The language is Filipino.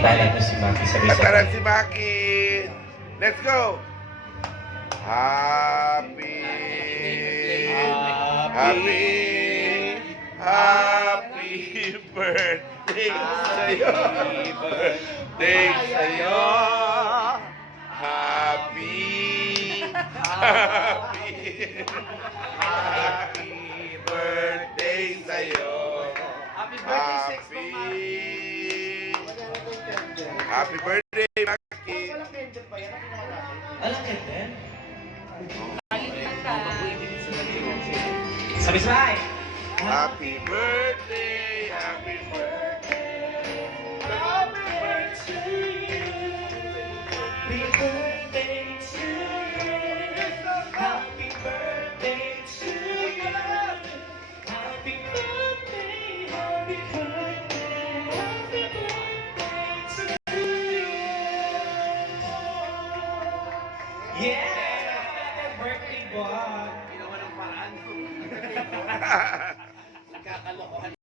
talento si Maki. Kataran si Maki. Let's go. Happy birthday sa'yo. Birthday sa'yo. Happy birthday sa'yo. Happy birthday, Maki. Alam ka din? Sabay-sabay! Happy birthday, happy birthday. Happy birthday to you. Happy birthday to you. Happy birthday, happy birthday, happy birthday to you. Yeah! Birthday boy! Ginawa ng paraan. Nagkakalokohan.